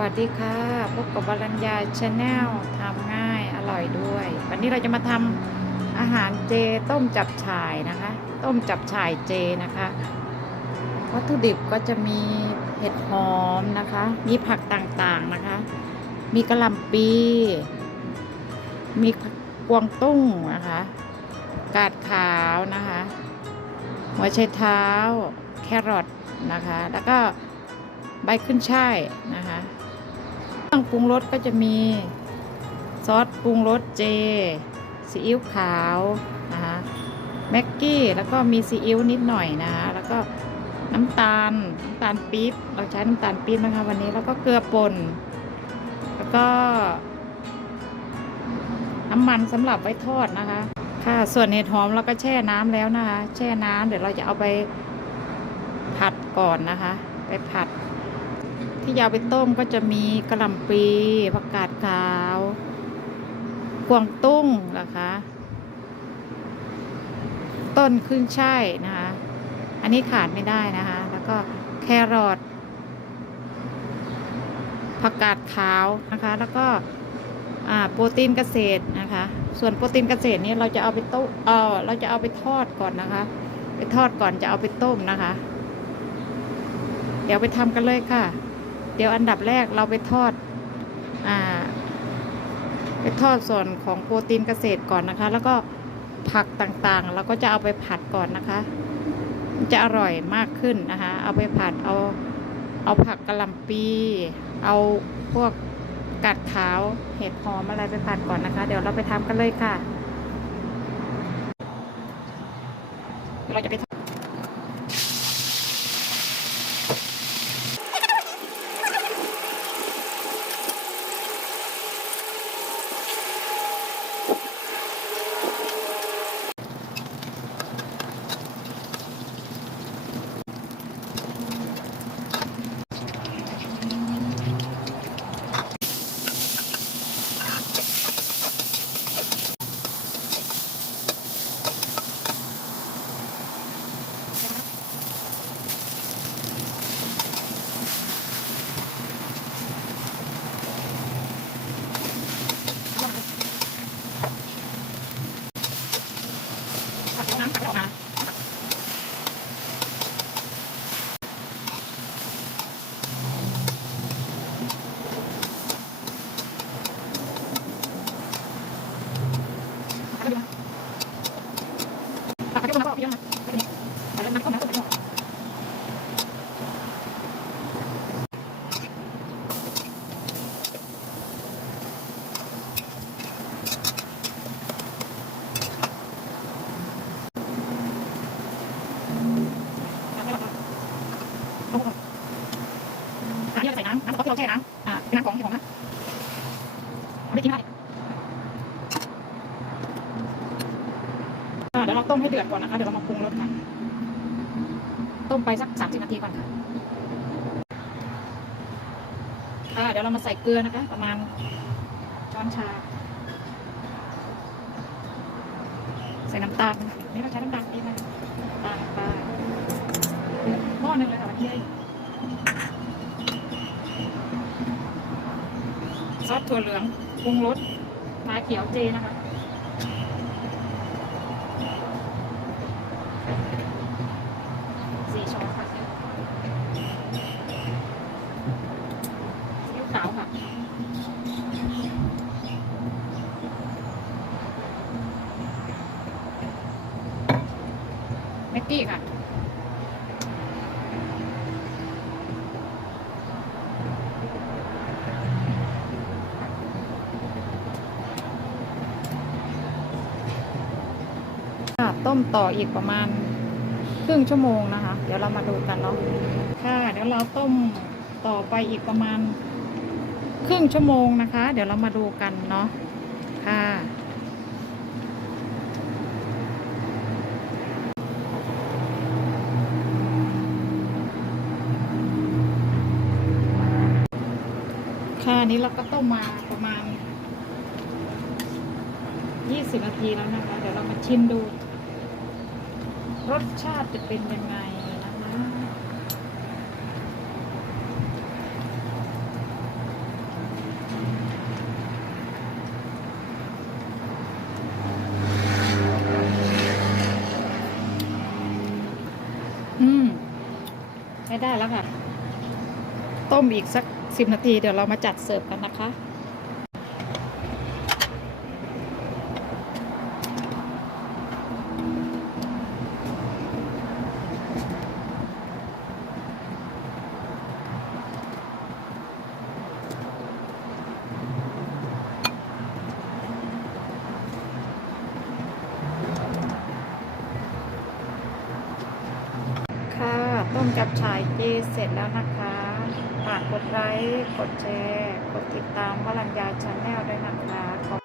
วัสดีค่ะ พบกับบรัญญาชาแนลทำง่ายอร่อยด้วย วันนี้เราจะมาทำอาหารเจต้มจับฉ่ายนะคะ ต้มจับฉ่ายเจนะคะ วัตถุดิบก็จะมีเห็ดหอมนะคะ มีผักต่างๆนะคะ มีกระหล่ำปี มีกวางตุ้งนะคะ กาดขาวนะคะ หัวไชเท้า แครอทนะคะ แล้วก็ใบขึ้นช่ายนะคะ รื่องปรุงรสก็จะมีซอสปรุงรสเจซีอิ๊วขาวนะคะแม็กกี้แล้วก็มีซีอิ๊วนิดหน่อยนะคะแล้วก็น้ำตาลน้ำตาลปี๊บเราใช้น้ำตาลปี๊บนะคะวันนี้แล้วก็เกลือป่นแล้วก็ น้ำมันสำหรับไว้ทอดนะคะ ค่ะส่วนเห็ดหอมเราก็แช่น้ำแล้วนะคะ แช่น้ำเดี๋ยวเราจะเอาไปผัดก่อนนะคะ ไปผัด ที่ยาวไปต้มก็จะมีกระหล่ำปลีผักกาดขาว กวางตุ้งนะคะ ต้นขึ้นช่ายนะคะ อันนี้ขาดไม่ได้นะคะ แล้วก็แครอทผักกาดขาวนะคะ แล้วก็โปรตีนเกษตรนะคะ ส่วนโปรตีนเกษตรนี้เราจะเอาไปต้มเออเราจะเอาไปทอดก่อนนะคะ ไปทอดก่อนจะเอาไปต้มนะคะ เดี๋ยวไปทำกันเลยค่ะ เดี๋ยวอันดับแรกเราไปทอดอ่าไปทอดส่วนของโปรตีนเกษตรก่อนนะคะ แล้วก็ผักต่างๆ เราก็จะเอาไปผัดก่อนนะคะ จะอร่อยมากขึ้นนะคะ เอาไปผัดเอาเอาผักกะหล่ำปี เอาพวกกัดขาวเห็ดหอมอะไรไปผัดก่อนนะคะ เดี๋ยวเราไปทำกันเลยค่ะ เราจะไปทำ ผัดน้ำผัดออกมาผัดกระเทียมแล้วก็เอาไปย่างนะผัดน้ำต้มน้ำต้มไปก่อนผัดให้ละเอาก่อนอะนี่เราใส่น้ำน้ำสต๊อกที่ เราแช่น้ำอ่าเป็นน้ำของที่ผมนะเอาไปกินได้อ่าเดี๋ยวเราต้มให้เดือดก่อนนะคะเดี๋ยวเรามาปรุงรสค่ะต้มไปสักสามสิบนาทีก่อนค่ะอ่าเดี๋ยวเรามาใส่เกลือนะคะ ประมาณช้อนชา ใส่น้ำตาลนี่เราใช้น้ำตาลปี๊บนะตาลน้ำตาหม้อหนึ่งเลยค่ะวันนี้ซ อสถั่วเหลืองปรุงรสมาเขียวเจนะคะสี่ช้อนค่ะซีอิ๊วขาวค่ะเมกกี้ค่ะ มต่ออีกประมาณครึ่งชั่วโมงนะคะ เดี๋ยวเรามาดูกันเนาะค่ะ เดี๋ยวเราต้มต่อไปอีกประมาณ ครึ่งชั่วโมงนะคะ เดี๋ยวเรามาดูกันเนาะค่ะ ค่ะนนี้เราก็ต้มมาประมาณ 20 นาทีแล้วนะคะ เดี๋ยวเรามาชิมดู รสชาติจะเป็นยังไงนะคะอืมใช้ได้แล้วค่ะ ต้มอีกสักสิบนาทีเดี๋ยวเรามาจัดเสิร์ฟกันนะคะ มจับฉายเจเสร็จแล้วนะคะฝากกดไลค์ กดแชร์ กดติดตามวลัญญาชาแนลด้วยนะคะขอบ